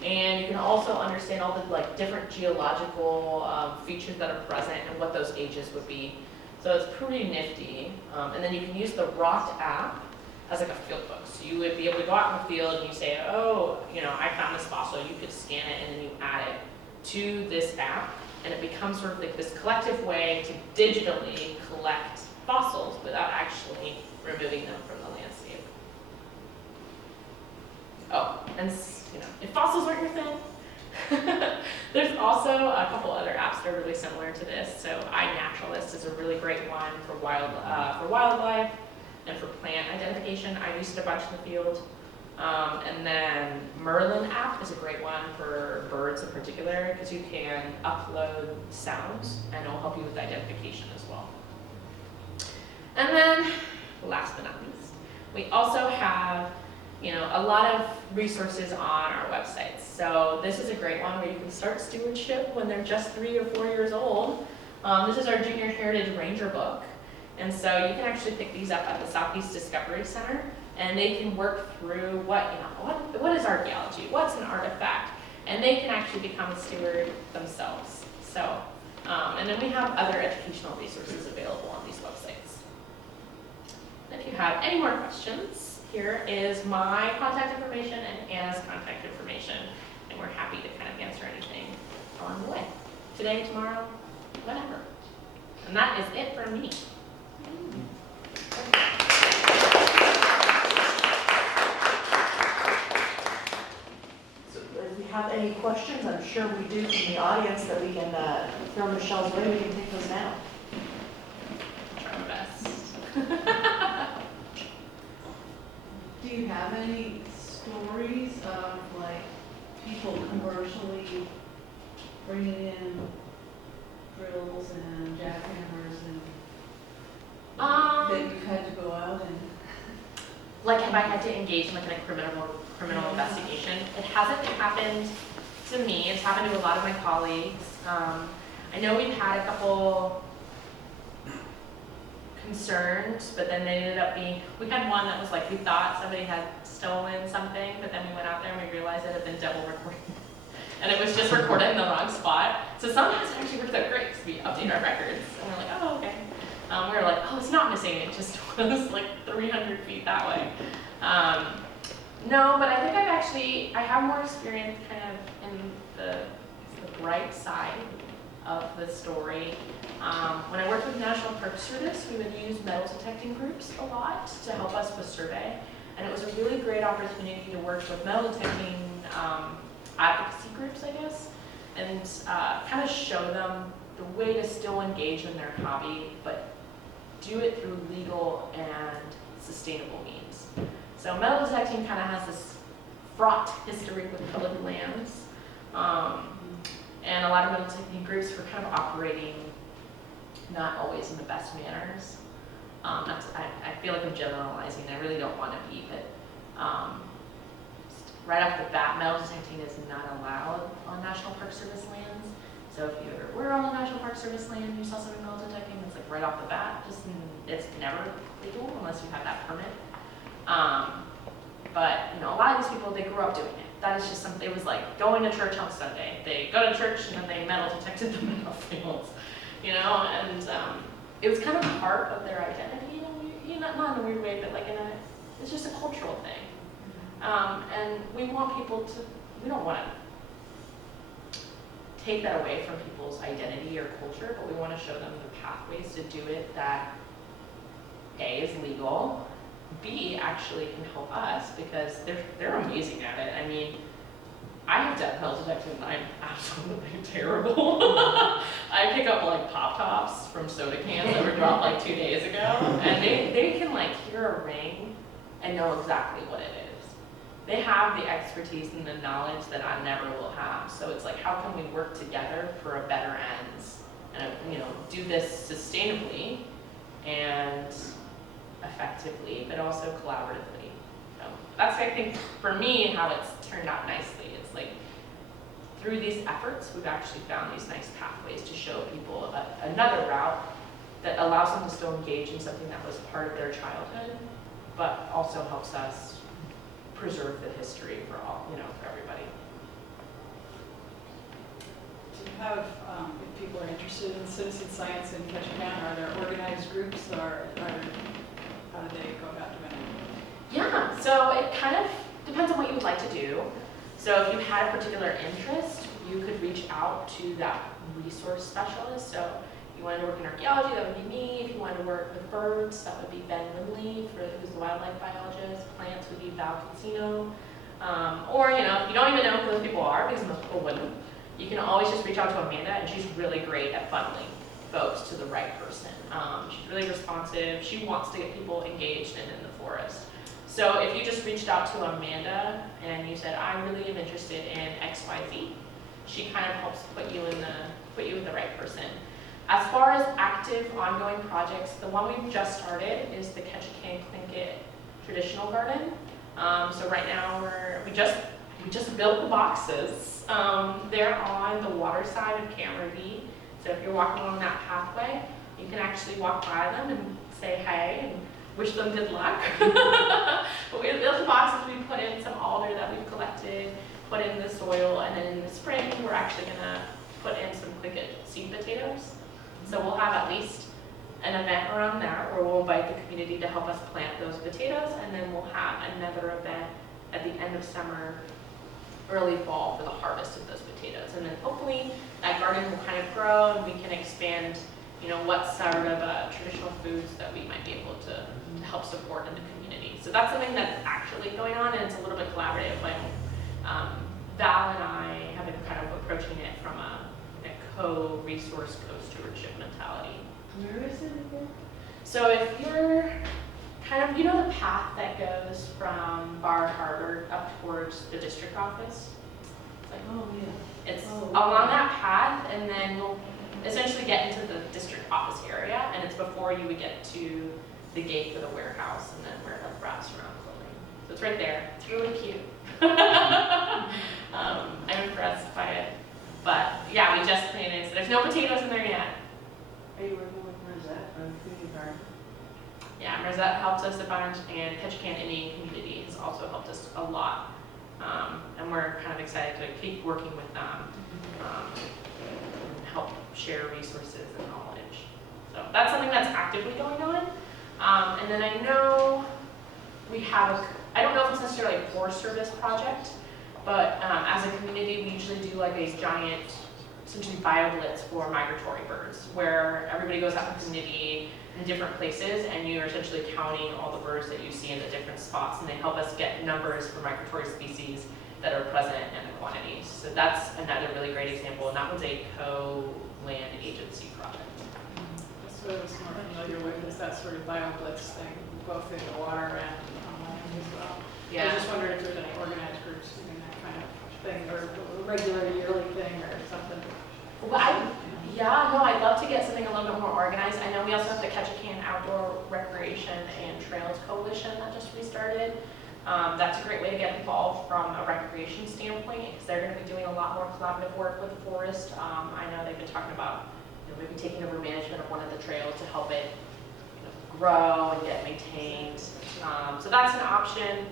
And you can also understand all the different geological features that are present and what those ages would be. So it's pretty nifty. And then you can use the Rocked app as like a field book. So you would be able to go out in the field and you say, oh, I found this fossil. You could scan it and then you add it to this app. And it becomes sort of like this collective way to digitally collect fossils without actually removing them from the landscape. Oh, and if fossils aren't your thing, there's also a couple other apps that are really similar to this. So iNaturalist is a really great one for wildlife and for plant identification. I used it a bunch in the field. And then Merlin app is a great one for birds in particular because you can upload sounds and it'll help you with identification as well. And then, last but not least, we also have a lot of resources on our websites. So this is a great one where you can start stewardship when they're just 3 or 4 years old. This is our Junior Heritage Ranger book. And so you can actually pick these up at the Southeast Discovery Center and they can work through what is archaeology, what's an artifact, and they can actually become a steward themselves. So, and then we have other educational resources available on these websites. And if you have any more questions, here is my contact information and Anna's contact information, and we're happy to kind of answer anything along the way. Today, tomorrow, whatever. And that is it for me. So if we have any questions, I'm sure we do from the audience that we can throw Michelle's way. We can take those now. Try my best. Do you have any stories of like people commercially bringing in drills and jackhammers and that you've had to go out and? Like, have I had to engage in like a criminal investigation? It hasn't happened to me. It's happened to a lot of my colleagues. I know we've had a couple concerned, but then they ended up being, we had one that was like, we thought somebody had stolen something, but then we went out there and we realized it had been double recorded. And it was just recorded in the wrong spot. So some of us actually worked out great because we update our records. And we're like, oh, okay. We were like, oh, it's not missing, it just was like 300 feet that way. No, but I think I have more experience kind of in the bright side of the story. When I worked with National Park Service, we would use metal detecting groups a lot to help us with survey. And it was a really great opportunity to work with metal detecting advocacy groups, I guess, and kind of show them the way to still engage in their hobby, but do it through legal and sustainable means. So metal detecting kind of has this fraught history with public lands, and a lot of metal detecting groups were kind of operating not always in the best manners. I feel like I'm generalizing, I really don't want to be, but right off the bat, metal detecting is not allowed on National Park Service lands. So if you ever were on a National Park Service land and you saw something metal detecting, it's like right off the bat, it's never legal unless you have that permit. But you know, a lot of these people, they grew up doing it. That is just something, it was like going to church on Sunday. They go to church and then they metal detected the metal fields, you know, and it was kind of part of their identity, not in a weird way, but like it's just a cultural thing. And we want people to, we don't want to take that away from people's identity or culture, but we want to show them the pathways to do it that A, is legal, B, actually can help us because they're amazing at it. I mean, I have done metal detecting and I'm absolutely terrible. I pick up like pop tops from soda cans that were dropped like 2 days ago, and they can like hear a ring and know exactly what it is. They have the expertise and the knowledge that I never will have. So it's like, how can we work together for a better ends and do this sustainably and effectively, but also collaboratively. So that's, I think, for me, how it's turned out nicely. It's like through these efforts, we've actually found these nice pathways to show people another route that allows them to still engage in something that was part of their childhood, but also helps us preserve the history for all, for everybody. Do you have, if people are interested in citizen science in Ketchikan, are there organized groups or how do they go about doing it? Yeah, so it kind of depends on what you would like to do. So if you had a particular interest, you could reach out to that resource specialist. So if you wanted to work in archaeology, that would be me. If you wanted to work with birds, that would be Ben Lindley, who's the wildlife biologist. Plants would be Val Cancino. Or, if you don't even know who those people are, because most people wouldn't, you can always just reach out to Amanda, and she's really great at funneling folks to the right person. She's really responsive. She wants to get people engaged and in the forest. So if you just reached out to Amanda and you said, I really am interested in XYZ, she kind of helps put you with the right person. As far as active, ongoing projects, the one we've just started is the Ketchikan Tlingit Traditional Garden. So right now we just built the boxes. They're on the water side of Camera-V. So if you're walking along that pathway, you can actually walk by them and say hey and wish them good luck. But we built the boxes, we put in some alder that we've collected, put in the soil, and then in the spring we're actually gonna put in some Tlingit seed potatoes. So we'll have at least an event around that where we'll invite the community to help us plant those potatoes, and then we'll have another event at the end of summer, early fall for the harvest of those potatoes. And then hopefully that garden will kind of grow and we can expand, what sort of traditional foods that we might be able to help support in the community. So that's something that's actually going on, and it's a little bit collaborative. But Val and I have been kind of approaching it from a co-resource, co-stewardship mentality. Where is it again? So if you're kind of, you know the path that goes from Bar Harbor up towards the district office? It's like, Oh, yeah. it's Oh, along okay. that path, and then you'll essentially get into the district office area, and it's before you would get to the gate for the warehouse, and then where the wraps around clothing. So it's right there. It's really cute. I'm impressed by it. But yeah, we just planted, so there's no potatoes in there yet. Are you working with Rosette from Community Garden? Yeah, Rosette helped us a bunch, and Ketchikan Indian community has also helped us a lot. And we're kind of excited to keep working with them and help share resources and knowledge. So that's something that's actively going on. And then I know we have, I don't know if it's necessarily a Forest Service project, but as a community, we usually do like a giant, essentially bio-blitz for migratory birds, where everybody goes out in the community in different places, and you're essentially counting all the birds that you see in the different spots, and they help us get numbers for migratory species that are present and the quantities. So that's another really great example, and that was a co-land agency project. That's what I was more familiar with, is that sort of bio-blitz thing, both in the water and on land as well. I was just wondering if there's any organized groups doing that kind of thing, or a regular yearly thing or something. Well, I'd love to get something a little bit more organized. I know we also have the Ketchikan Outdoor Recreation and Trails Coalition that just restarted. That's a great way to get involved from a recreation standpoint, because they're going to be doing a lot more collaborative work with the forest. I know they've been talking about maybe taking over management of one of the trails to help it grow and get maintained. So that's an option.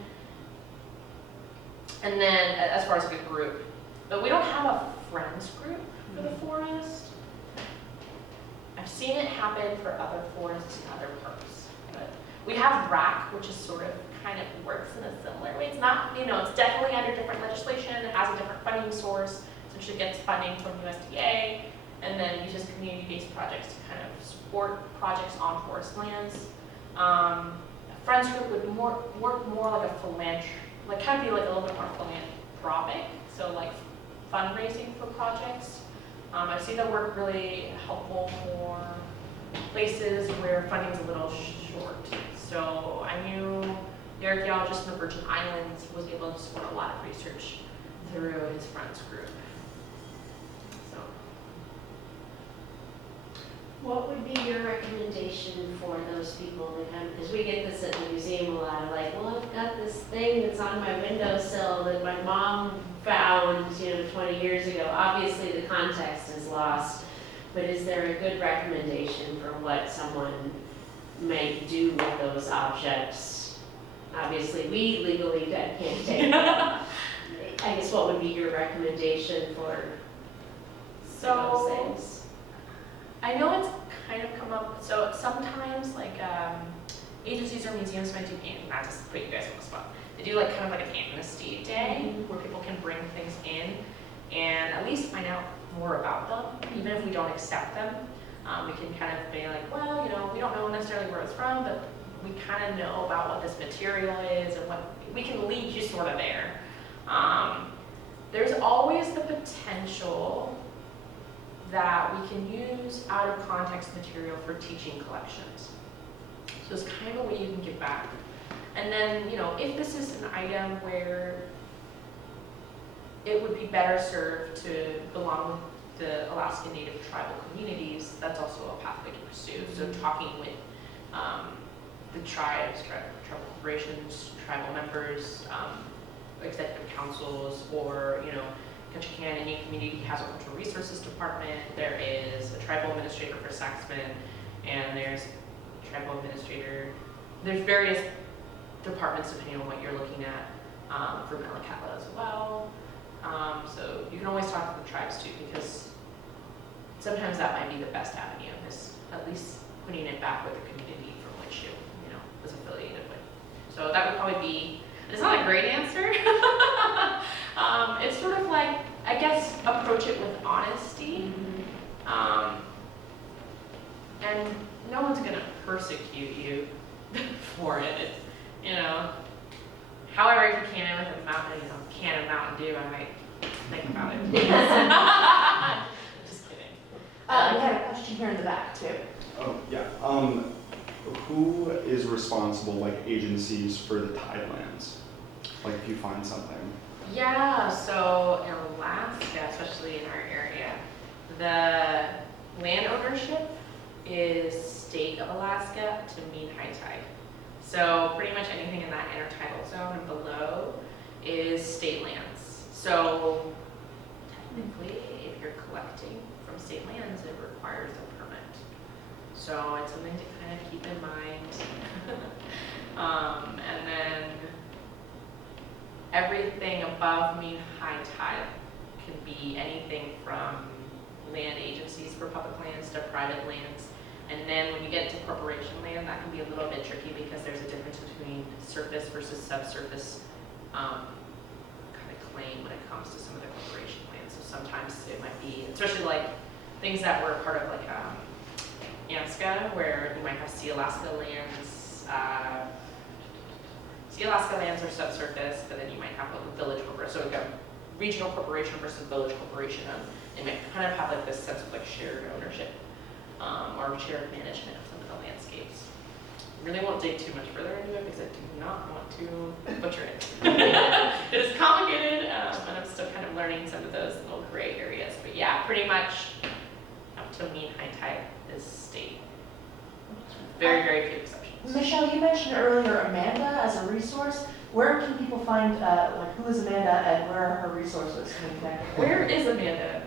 And then as far as like a group, but we don't have a friends group for the forest. I've seen it happen for other forests and other parks, but we have RAC, which is sort of kind of works in a similar way. It's not, it's definitely under different legislation. It has a different funding source. Essentially gets funding from USDA, and then uses community-based projects to kind of support projects on forest lands. A friends group would work more like a philanthropy, like kind of be like a little bit more philanthropic, so like fundraising for projects. I've seen that work really helpful for places where funding's a little short. So I knew the archaeologist in the Virgin Islands was able to support a lot of research through his friends group. So, What would be your recommendation for those people that come, because we get this at the museum a lot, like, well, I've got this thing that's on my windowsill that my mom found, 20 years ago. Obviously, the context is lost, but is there a good recommendation for what someone might do with those objects? Obviously, we legally can't take them. I guess what would be your recommendation for those things? I know it's kind of come up, so sometimes like agencies or museums might do, not to put you guys on the spot, they do like kind of like an amnesty day where people can bring things in and at least find out more about them, even if we don't accept them. We can kind of be like, well, we don't know necessarily where it's from, but we kind of know about what this material is, and what we can lead you sort of there. There's always the potential that we can use out of context material for teaching collections. So it's kind of a way you can give back. And then, if this is an item where it would be better served to belong with the Alaskan Native tribal communities, that's also a path we can pursue. So talking with the tribes, tribal corporations, tribal members, executive councils, or, Ketchikan Indian Community has a cultural resources department. There is a tribal administrator for Saxman, and there's a tribal administrator. There's various departments depending on what you're looking at for Metlakatla as well. So you can always talk to the tribes too, because sometimes that might be the best avenue, is at least putting it back with the community from which you was affiliated with. So that would probably be. It's not a great answer. It's sort of like, I guess, approach it with honesty. And no one's going to persecute you for it. However, if you can with a Mountain Dew, I might think about it. Just kidding. We had a question here in the back too. Oh, yeah. Who is responsible, like agencies, for the tidelands? Like if you find something. Yeah, so in Alaska, especially in our area, the land ownership is state of Alaska to mean high tide. So pretty much anything in that intertidal zone and below is state lands. So technically, if you're collecting from state lands, it requires a permit. So it's something to kind of keep in mind. And then everything above mean high tide can be anything from land agencies for public lands to private lands. And then when you get to corporation land, that can be a little bit tricky because there's a difference between surface versus subsurface kind of claim when it comes to some of the corporation land. So sometimes it might be, especially like things that were part of like AMSCA, where you might have Sea Alaska lands. Sea Alaska lands are subsurface, but then you might have like a village corporation. So we've got regional corporation versus village corporation. They might kind of have like this sense of like shared ownership or shared management of some of the landscapes. Really won't dig too much further into it because I do not want to butcher it. It is complicated, and I'm still kind of learning some of those little gray areas. But yeah, pretty much up to mean high tide is state. Very, very few exceptions. Michelle, you mentioned earlier Amanda as a resource. Where can people find, like, who is Amanda and where are her resources? Where is Amanda?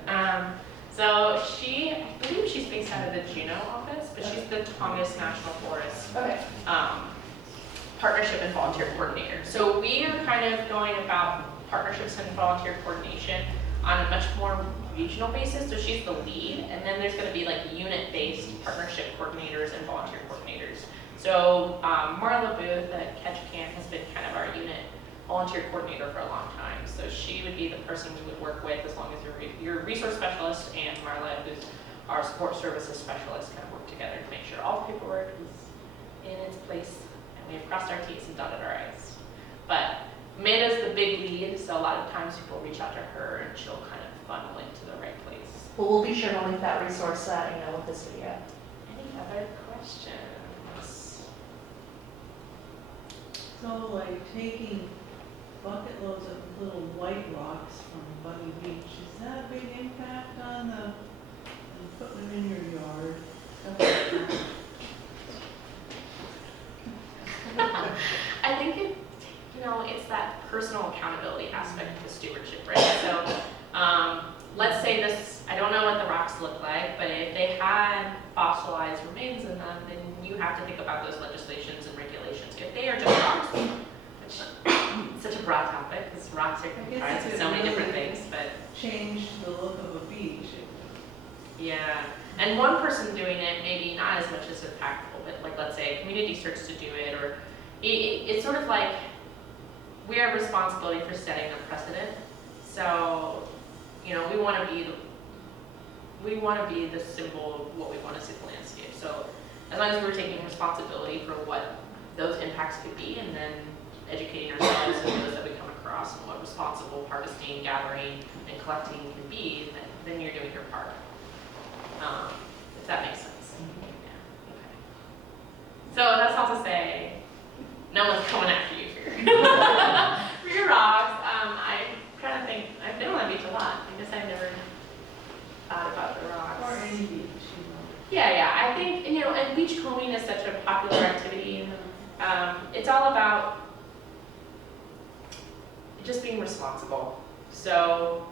So she, I believe she's based out of the Juneau office, but she's the Tongass National Forest Partnership and Volunteer Coordinator. So we are kind of going about partnerships and volunteer coordination on a much more regional basis. So she's the lead, and then there's going to be like unit-based partnership coordinators and volunteer coordinators. So Marla Booth at Ketchikan has been kind of our unit volunteer coordinator for a long time. So she would be the person we would work with as long as you're a resource specialist, and Marla, who's our support services specialist, kind of work together to make sure all the paperwork is in its place and we have crossed our T's and dotted our I's. But Amanda's the big lead, so a lot of times people reach out to her and she'll kind of funnel into the right place. Well, we'll be sure to link that resource, with this video. Any other questions? So like taking bucket loads of little white rocks from Bugge Beach, is that a big impact on and putting them in your yard? I think it's that personal accountability aspect of the stewardship, right? So let's say this, I don't know what the rocks look like, but if they had fossilized remains in them, then you have to think about those legislations and regulations. If they are just rocks, which is such a broad topic, because rocks are comprised of so many different things, but change the look of a beach. yeah. And one person doing it, maybe not as much as impactful, but like let's say a community starts to do it, or it's sort of like we have responsibility for setting a precedent. So, we want to be the symbol of what we want to see the landscape. So as long as we're taking responsibility for what those impacts could be, and then educating ourselves and those that we come across and what responsible harvesting, gathering, and collecting can be, then you're doing your part. If that makes sense. Yeah. Okay. So that's all to say, no one's coming after you for your rocks. I kind of think I've been on that beach a lot. I guess I've never thought about the rocks. Or any beach, Yeah. I think and beach combing is such a popular activity. It's all about just being responsible. So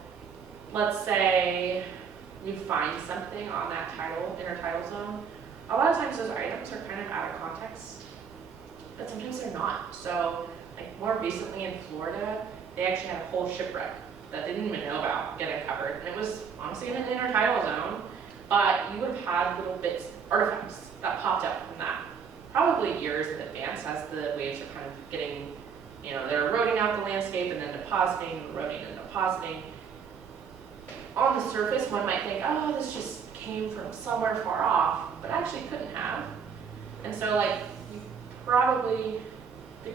let's say you find something on that intertidal zone. A lot of times those items are kind of out of context, but sometimes they're not. So like more recently in Florida, they actually had a whole shipwreck that they didn't even know about get uncovered. And it was honestly in an intertidal zone, but you would have had little bits, artifacts that popped up from that probably years in advance as the waves are kind of getting, they're eroding out the landscape and then depositing, eroding and depositing. On the surface, one might think, oh, this just came from somewhere far off, but actually couldn't have. And so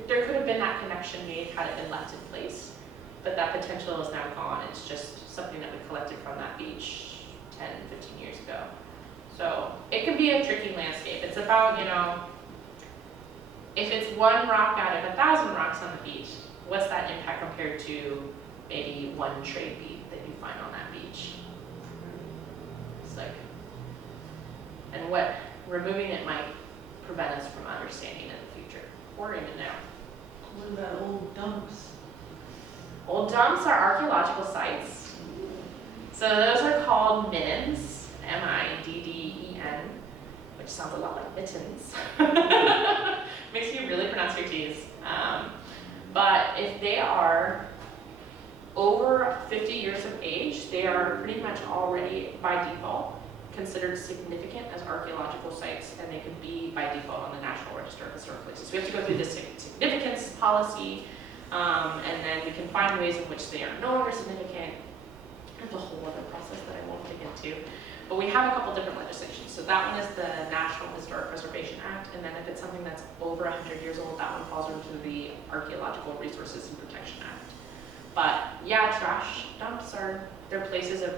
there could have been that connection made had it been left in place. but that potential is now gone. It's just something that we collected from that beach 10, 15 years ago. So it can be a tricky landscape. It's about, you know, if it's one rock out of 1,000 rocks on the beach, what's that impact compared to maybe one trade bead that you find on that beach? It's like, and what removing it might prevent us from understanding in the future, or even now. What about old dumps? Old dumps are archaeological sites. So those are called middens, M-I-D-D-E-N, which sounds a lot like mittens. Makes you really pronounce your T's. But if they are over 50 years of age, they are pretty much already by default considered significant as archaeological sites, and they could be by default on the National Register of Historic Places. We have to go through this significance policy, and then we can find ways in which they are no longer significant. That's a whole other process that I won't dig into. But we have a couple different legislations. So that one is the National Historic Preservation Act, and then if it's something that's over 100 years old, that one falls into the Archaeological Resources and Protection Act. But yeah, trash dumps they're places of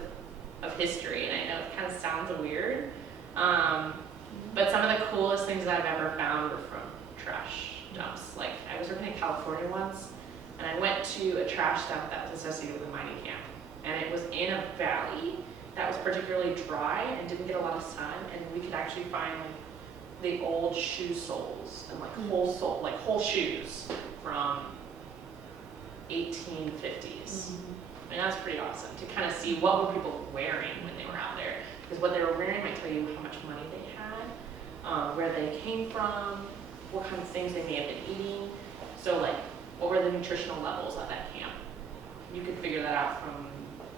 history, and I know it kind of sounds weird, but some of the coolest things that I've ever found were from trash dumps. Like, I was working in California once, and I went to a trash dump that was associated with a mining camp, and it was in a valley that was particularly dry and didn't get a lot of sun, and we could actually find like the old shoe soles and like whole shoes from 1850s. I mean, that's pretty awesome to kind of see what were people wearing when they were out there, because what they were wearing might tell you how much money they had, where they came from, what kind of things they may have been eating. So like, what were the nutritional levels at that camp? You could figure that out from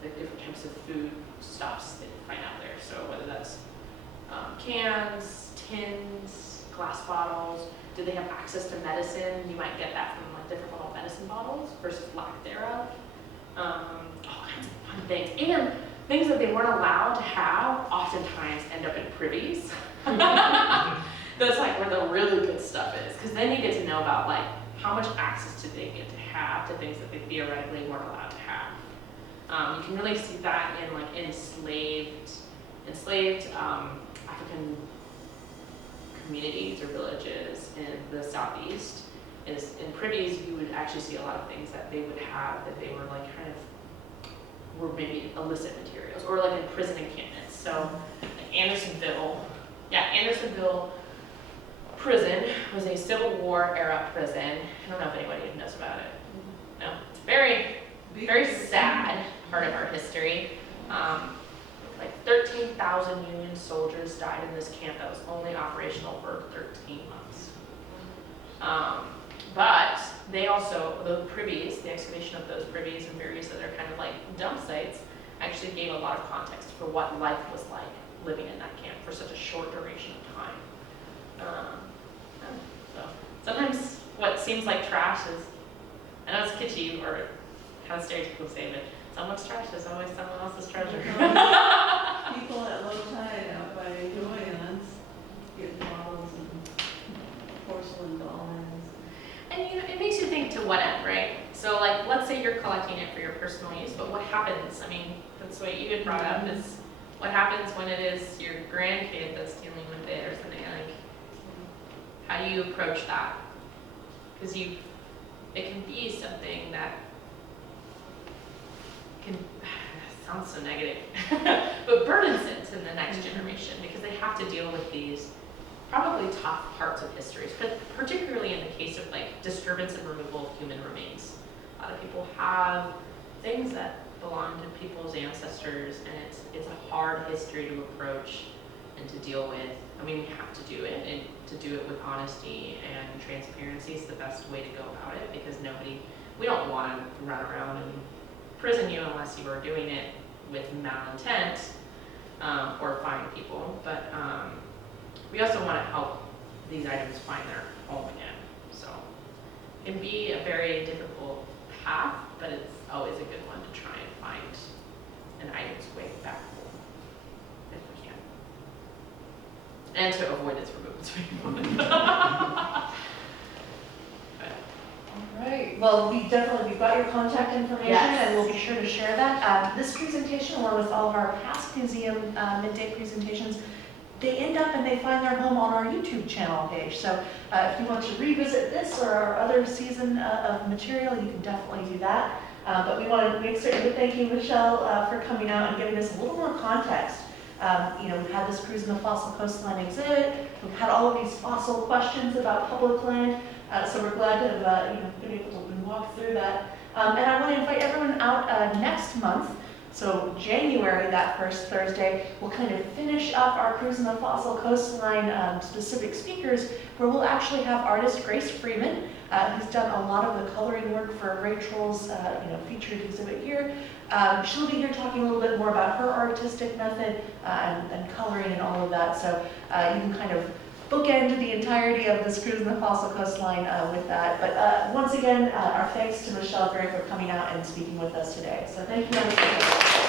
the different types of food stuffs that you find out there. So whether that's cans, tins, glass bottles, do they have access to medicine? You might get that from like different little medicine bottles versus lack thereof. All kinds of fun things. And things that they weren't allowed to have oftentimes end up in privies. That's like where the really good stuff is, because then you get to know about like how much access do they get to have to things that they theoretically weren't allowed to have. You can really see that in like enslaved African communities or villages in the southeast. Is in privies, you would actually see a lot of things that they would have that they were like kind of were maybe illicit materials, or like in prison encampments. So like Andersonville prison was a Civil War era prison. I don't know if anybody knows about it. No, it's very sad part of our history. Like 13,000 Union soldiers died in this camp that was only operational for 13 months. But they also, the privies, the excavation of those privies and various other kind of like dump sites actually gave a lot of context for what life was like living in that camp for such a short duration of time. So sometimes what seems like trash is, I know it's kitschy or kind of stereotypical to say, but someone's trash is always someone else's treasure. People at low tide out by Joann's get bottles and porcelain dollars. And you know, it makes you think to what end, right? So like, let's say you're collecting it for your personal use, but what happens? I mean, that's what you had brought up is what happens when it is your grandkid that's dealing with it or something like, how do you approach that? Because it can be something that can, sounds so negative, but burdensome to the next generation because they have to deal with these probably tough parts of history, but particularly in the case of like disturbance and removal of human remains. A lot of people have things that belong to people's ancestors, and it's a hard history to approach and to deal with. I mean, we have to do it, and to do it with honesty and transparency is the best way to go about it, because we don't want to run around and prison you unless you are doing it with malintent or fine people. But we also want to help these items find their home again. So it can be a very difficult path, but it's always a good one to try and find an item's way back home if we can. And to avoid its removal. All right. Great. Well, we've got your contact information, Yes. and we'll be sure to share that. This presentation, along with all of our past Museum Midday presentations, they end up and they find their home on our YouTube channel page. So if you want to revisit this or our other season of material, you can definitely do that. But we want to make certain to thank you, Michelle, for coming out and giving us a little more context. We've had this cruise in the fossil coastline exhibit. We've had all of these fossil questions about public land. So we're glad to have been able to walk through that. And I want to invite everyone out next month. So January, that first Thursday, we'll kind of finish up our cruise in the fossil coastline specific speakers, where we'll actually have artist Grace Freeman, who's done a lot of the coloring work for Rachel's featured exhibit here. She'll be here talking a little bit more about her artistic method and coloring and all of that. So you can kind of bookend the entirety of this cruise in the fossil coastline with that. But once again, our thanks to Michelle Gray for coming out and speaking with us today. So thank you.